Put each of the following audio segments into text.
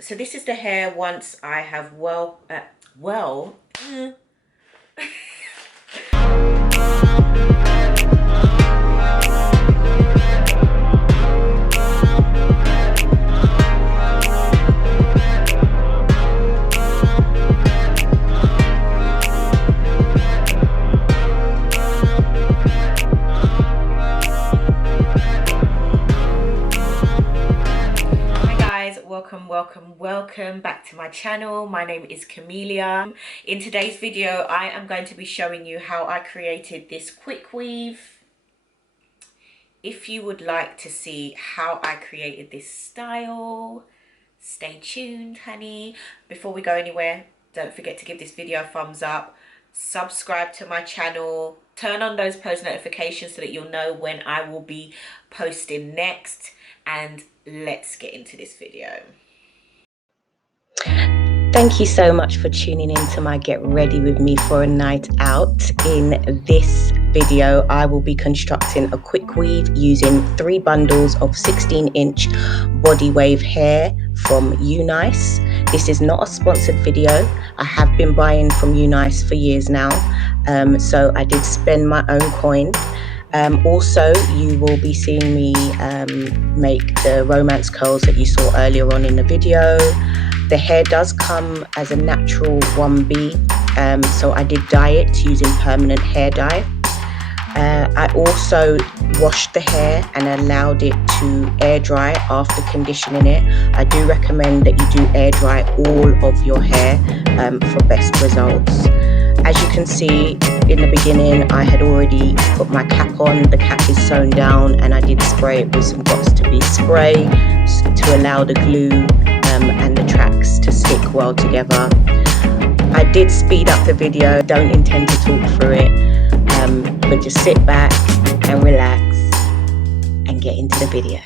So this is the hair once I have welcome back to my channel. My name is Camelia. In today's video I am going to be showing you how I created this quick weave. If you would like to see how I created this style, stay tuned, honey. Before we go anywhere, don't forget to give this video a thumbs up, subscribe to my channel, turn on those post notifications so that you'll know when I will be posting next, and let's get into this video. Thank you so much for tuning in to my Get Ready With Me for a Night Out. In this video, I will be constructing a quick weave using 3 bundles of 16-inch body wave hair from UNICE. This is not a sponsored video. I have been buying from UNICE for years now, so I did spend my own coin. Also, you will be seeing me make the romance curls that you saw earlier on in the video. The hair does come as a natural 1B, so I did dye it using permanent hair dye. I also washed the hair and allowed it to air dry after conditioning it. I do recommend that you do air dry all of your hair for best results. As you can see in the beginning, I had already put my cap on. The cap is sewn down and I did spray it with some Got to Be spray to allow the glue and the tracks to stick well together. I did speed up the video, don't intend to talk through it, but just sit back and relax and get into the video.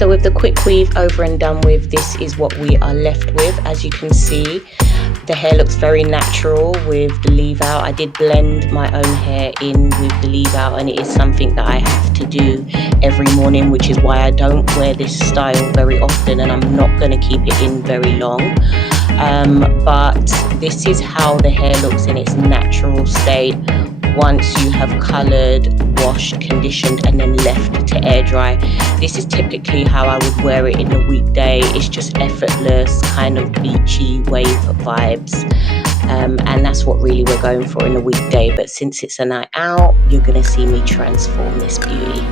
So with the quick weave over and done with, this is what we are left with. As you can see, the hair looks very natural with the leave out. I did blend my own hair in with the leave out, and it is something that I have to do every morning, which is why I don't wear this style very often, and I'm not going to keep it in very long. But this is how the hair looks in its natural state once you have coloured, washed, conditioned, and then left to air dry. This is typically how I would wear it in the weekday. It's just effortless, kind of beachy wave vibes. And that's what really we're going for in the weekday. But since it's a night out, you're going to see me transform this beauty.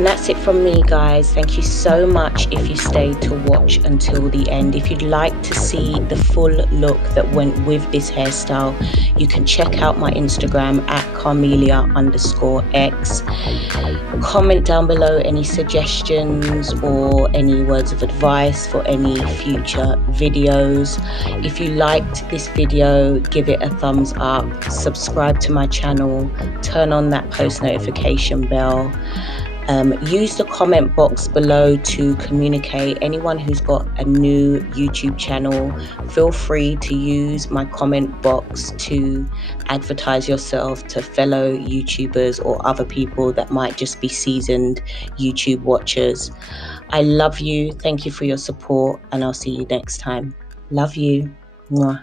And that's it from me, guys. Thank you so much if you stayed to watch until the end. If you'd like to see the full look that went with this hairstyle, you can check out my Instagram at Carmelia_X. Comment down below any suggestions or any words of advice for any future videos. If you liked this video, give it a thumbs up, subscribe to my channel, turn on that post notification bell. Use the comment box below to communicate. Anyone who's got a new YouTube channel, feel free to use my comment box to advertise yourself to fellow YouTubers or other people that might just be seasoned YouTube watchers. I love you. Thank you for your support, and I'll see you next time. Love you. Mwah.